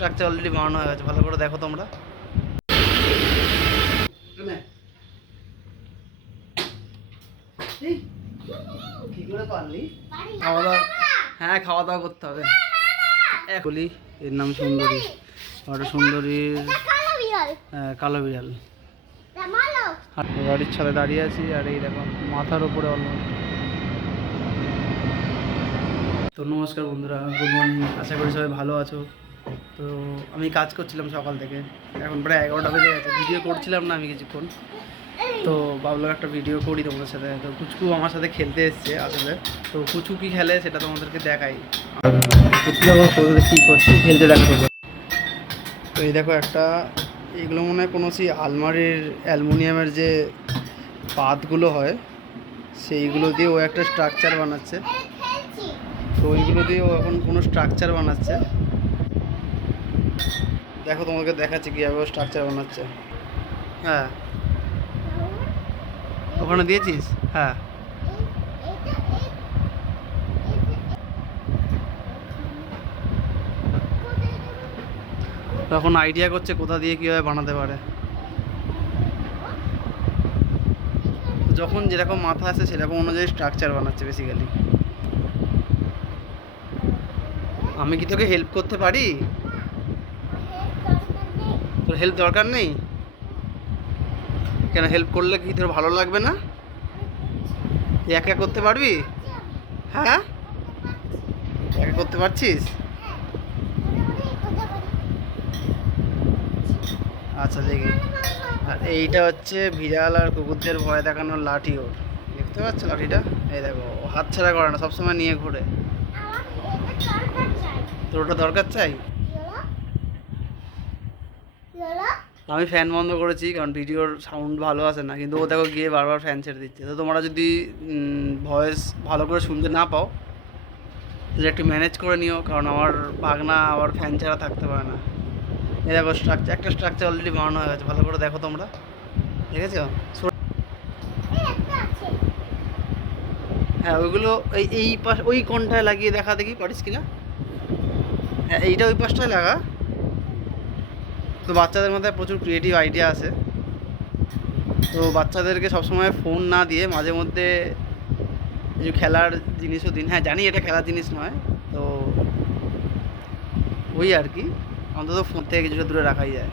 Structure already বানানো হয়ে গেছে, ভালো করে দেখো তোমরা। কি করে পারলি? খাওয়া দাওয়া, হ্যাঁ খাওয়া দাওয়া করতে হবে। বলি এর নাম সুন্দরী, ওটা সুন্দরীর কালো বিড়াল। গাড়ির ছাদে দাঁড়িয়ে আছি আর এই দেখো মাথার উপরে অলমোস্ট। তো নমস্কার বন্ধুরা, গুড মর্নিং, আশা করি সবাই ভালো আছো। তো আমি কাজ করছিলাম সকাল থেকে, এখন প্রায় 11টা বেজে গেছে। ভিডিও করছিলাম না আমি কিছুক্ষণ, তো ভাবলাম একটা ভিডিও করি তোমাদের সাথে। তো কুচকু আমার সাথে খেলতে এসছে আসলে। তো কুচু কী খেলে সেটা তোমাদেরকে দেখাই, কী করছি খেলতে দেখো। তো এই দেখো একটা, এগুলো মনে হয় কোনো সেই আলমারির অ্যালুমিনিয়ামের যে পাতগুলো হয় সেইগুলো দিয়ে ও একটা স্ট্রাকচার বানাচ্ছে। তো ওইগুলো দিয়ে ও এখন কোনো স্ট্রাকচার বানাচ্ছে। দেখো তোমাকে দেখাচ্ছি কীভাবে ও স্ট্রাকচার বানাচ্ছে। হ্যাঁ ওখানে দিয়েছিস, হ্যাঁ তখন আইডিয়া করছে কোথা দিয়ে কীভাবে বানাতে পারে। যখন যেরকম মাথা আসে সেরকম অনুযায়ী স্ট্রাকচার বানাচ্ছে বেসিক্যালি। আমি কি তোকে হেল্প করতে পারি? তোর হেল্প দরকার নেই কেন? হেল্প করলে কি তোর ভালো লাগবে না? তুই একা করতে পারবি? হ্যাঁ একা করতে পারছিস? আচ্ছা দেখি। আর এইটা হচ্ছে বিড়াল আর কুকুরদের ভয় দেখানোর লাঠি ওর, দেখতে পাচ্ছ লাঠিটা? এই দেখো হাত ছাড়া করে না, সবসময় নিয়ে ঘুরে। তোর ওটা দরকার চাই? আমি ফ্যান বন্ধ করেছি কারণ ভিডিওর সাউন্ড ভালো আসে না, কিন্তু ও দেখো গিয়ে বারবার ফ্যান ছেড়ে দিচ্ছে। তো তোমরা যদি ভয়েস ভালো করে শুনতে না পাও তাহলে একটু ম্যানেজ করে নিও, কারণ আমার পাগনা আবার ফ্যান ছাড়া থাকতে পারে না। এই দেখো স্ট্রাকচার, একটা স্ট্রাকচার অলরেডি বানানো হয়ে গেছে, ভালো করে দেখো তোমরা, দেখেছো? হ্যাঁ ওইগুলো এই পাশ ওই কোণটায় লাগিয়ে দেখা দেখি পারিস কিনা। হ্যাঁ এইটা ওই পাশটায় লাগা। তো বাচ্চাদের মধ্যে প্রচুর ক্রিয়েটিভ আইডিয়া আছে। তো বাচ্চাদেরকে সবসময় ফোন না দিয়ে মাঝে মধ্যে কিছু খেলার জিনিসও দিন। হ্যাঁ জানি এটা খেলার জিনিস নয়, তো ওই আর কি, অন্তত ফোন থেকে কিছুটা দূরে রাখাই যায়।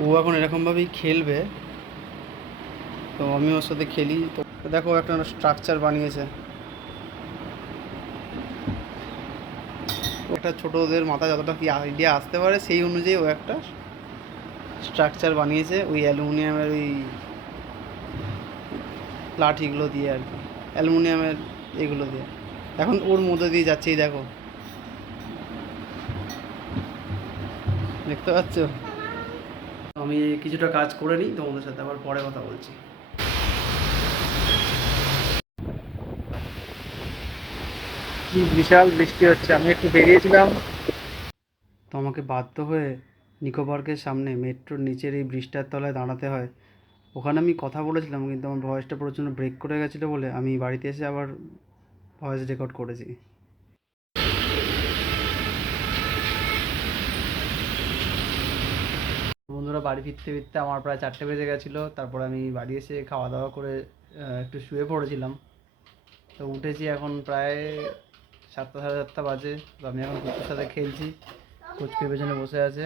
ও এখন এরকমভাবেই খেলবে, তো আমি ওর সাথে খেলি। তো দেখো একটা স্ট্রাকচার বানিয়েছে, একটা ছোটোদের মাথায় যতটা কি আইডিয়া আসতে পারে সেই অনুযায়ী ও একটা স্ট্রাকচার বানিয়েছে ওই অ্যালুমিনিয়ামের ওই লাঠিগুলো দিয়ে আর কি, অ্যালুমিনিয়ামের এগুলো দিয়ে। এখন ওর মধ্যে দিয়ে যাচ্ছে, এই দেখো দেখতে পাচ্ছ। আমি কিছুটা কাজ করে নিই, তোমাদের সাথে আবার পরে কথা বলছি। কি বিশাল বৃষ্টি হচ্ছে, আমি একটু বেরিয়েছিলাম, তো আমাকে বাধ্য হয়ে নিকো পার্কের সামনে মেট্রোর নিচের এই ব্রিজটার তলায় দাঁড়াতে হয়। ওখানে আমি কথা বলেছিলাম কিন্তু আমার ভয়েসটা প্রচণ্ড ব্রেক করে গেছিলো বলে আমি বাড়িতে এসে আবার ভয়েস রেকর্ড করেছি। বন্ধুরা বাড়ি ফিরতে ফিরতে আমার প্রায় 4টে বেজে গেছিলো। তারপর আমি বাড়ি এসে খাওয়া দাওয়া করে একটু শুয়ে পড়েছিলাম। তো উঠেছি এখন প্রায় 7টা সাড়ে 7টা বাজে। তো আমি এখন কুকুর সাথে খেলছি, কুচকুর পেছনে বসে আছে,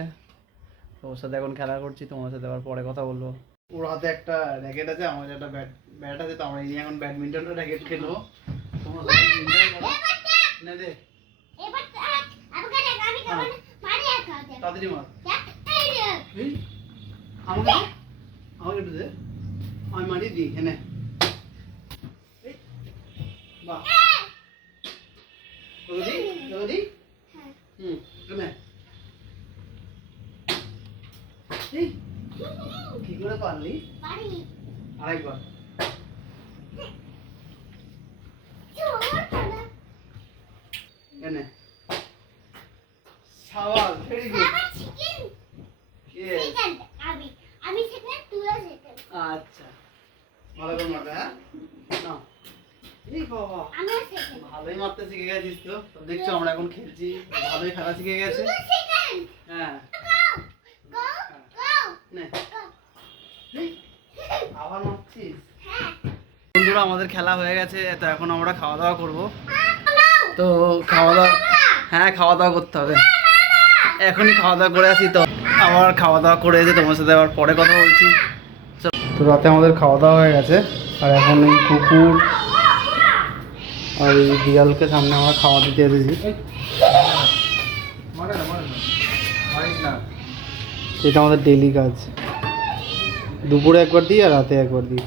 তো ওর সাথে এখন খেলা করছি। তোমার সাথে আবার পরে কথা বলবো। ওর হাতে একটা র্যাকেট আছে, আমার একটা ব্যাট আছে, তো আমরা এখন ব্যাডমিন্টনের র্যাকেট খেলবো। তোমরা না দে তাড়াতাড়ি মার, আমাকে আমাকে একটু দে, আমি মারি দিই। হ্যাঁ বাহ দি দি কি করে পারলি? আরেকবার এনে সাবাস, ভেরি গুড। আচ্ছা ভালো করে মারবে। হ্যাঁ নাও এই বাবা ভালোই মারতে শিখে গেছিস তো। তো দেখছো আমরা এখন খেলছি, ভালোই খেলা শিখে গেছে। হ্যাঁ নে। আবার মারছিস? বন্ধুরা আমাদের খেলা হয়ে গেছে, তো এখন আমরা খাওয়া দাওয়া করবো। তো খাওয়া দাওয়া, হ্যাঁ খাওয়া দাওয়া করতে হবে, এখনই খাওয়া দাওয়া করে আসি। তো আবার খাওয়া দাওয়া করে এসে তোমার সাথে আবার পরে কথা বলছি। তো রাতে আমাদের খাওয়া দাওয়া হয়ে গেছে, আর এখন এই কুকুর আর এই বিড়ালকে সামনে আমরা খাওয়া দিতে এসেছি। এটা আমাদের ডেইলি কাজ, দুপুরে একবার দিই আর রাতে একবার দিই।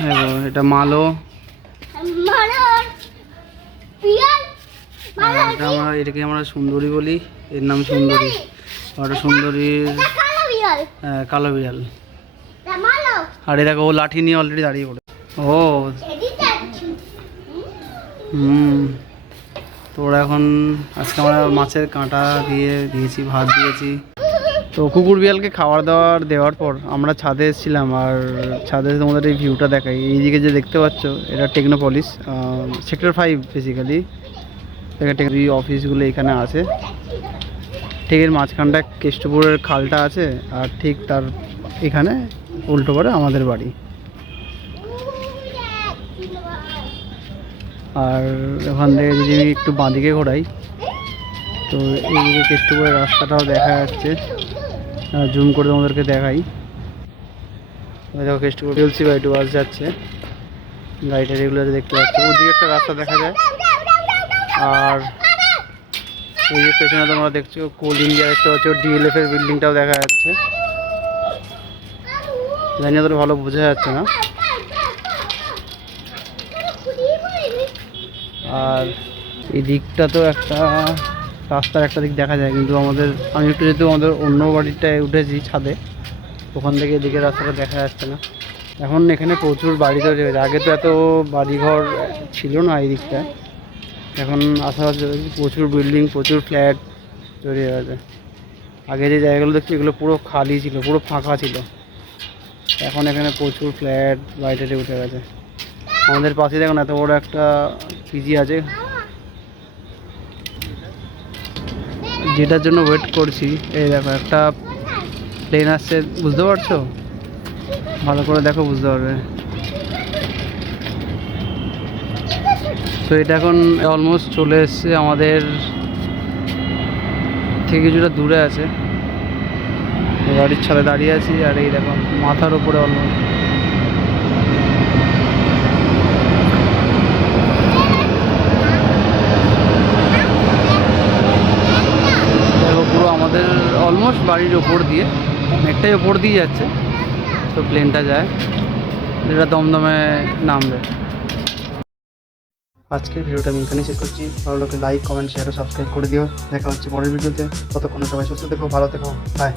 হ্যাঁ এটা মালো, এটা আমরা এটাকে আমরা সুন্দরী বলি, এর নাম সুন্দরী। ওটা সুন্দরীর কালো বিড়াল। আর এ দেখো ও লাঠি নিয়ে অলরেডি দাঁড়িয়ে পড়ে। ও তো ওরা এখন, আজকে আমরা মাছের কাঁটা দিয়ে দিয়েছি, ভাত দিয়েছি। তো কুকুর বিড়ালকে খাবার দাবার দেওয়ার পর আমরা ছাদে এসেছিলাম, আর ছাদে তোমাদের এই ভিউটা দেখাই। এইদিকে যে দেখতে পাচ্ছ এটা টেকনোপলিস সেক্টর 5 বেসিক্যালি। এই অফিসগুলো এখানে আছে, ঠিক এর মাঝখানটা কেষ্টপুরের খালটা আছে, আর ঠিক তার এখানে উল্টো করে আমাদের বাড়ি। আর ওখান থেকে যদি আমি একটু বাঁদিকে ঘোরাই, তো এইদিকে কেষ্টপুরের রাস্তাটাও দেখা যাচ্ছে, জুম করে তোমাদেরকে দেখাই। দেখো কেষ্টপুর এলসি বাই টু বাস যাচ্ছে, গাড়িটা রেগুলার দেখতে পাচ্ছি। ওদিকে একটা রাস্তা দেখা যায়, আর এই যে পেছনে তোমরা দেখছো কোল ইন্ডিয়া দেখতে পাচ্ছ, ডিএলএফ এর বিল্ডিংটাও দেখা যাচ্ছে। জানি না, তোর ভালো বোঝা যাচ্ছে না। আর এই দিকটা তো একটা রাস্তার একটা দিক দেখা যায়, কিন্তু আমি একটু যেহেতু আমাদের অন্য বাড়িটায় উঠেছি ছাদে, ওখান থেকে এদিকে রাস্তাটা দেখা যাচ্ছে না। এখন এখানে প্রচুর বাড়ি তৈরি হয়েছে, আগে তো এত বাড়িঘর ছিল না এই দিকটায়। এখন আশেপাশে প্রচুর বিল্ডিং, প্রচুর ফ্ল্যাট তৈরি হয়ে গেছে। আগে যে জায়গাগুলো দেখছি এগুলো পুরো খালি ছিল, পুরো ফাঁকা ছিল। এখন এখানে প্রচুর ফ্ল্যাট বাড়িটাতে উঠে গেছে। আমাদের পাশে দেখুন এত বড় একটা পিজি আছে, যেটার জন্য ওয়েট করছি। এই দেখো একটা প্লেন আসছে, বুঝতে পারছো? ভালো করে দেখো, বুঝতে পারবে। তো এটা এখন অলমোস্ট চলে এসছে আমাদের থেকে, কিছুটা দূরে আছে। গাড়ির ছাদে দাঁড়িয়ে আছি, আর এই দেখো মাথার উপরে অলমোস্ট। দেখো পুরো আমাদের অলমোস্ট বাড়ির ওপর দিয়ে, অনেকটাই ওপর দিয়ে যাচ্ছে। তো প্লেনটা যায়, যেটা দমদমে নামবে। আজকের ভিডিওটা আমি এখানে শেষ করছি। ভালো লাগলে লাইক, কমেন্ট, শেয়ার ও সাবস্ক্রাইব করে দিও। দেখা হচ্ছে পরের ভিডিওতে। ততক্ষণে সবাই সুস্থ থেকো, ভালো থেকো, বাই।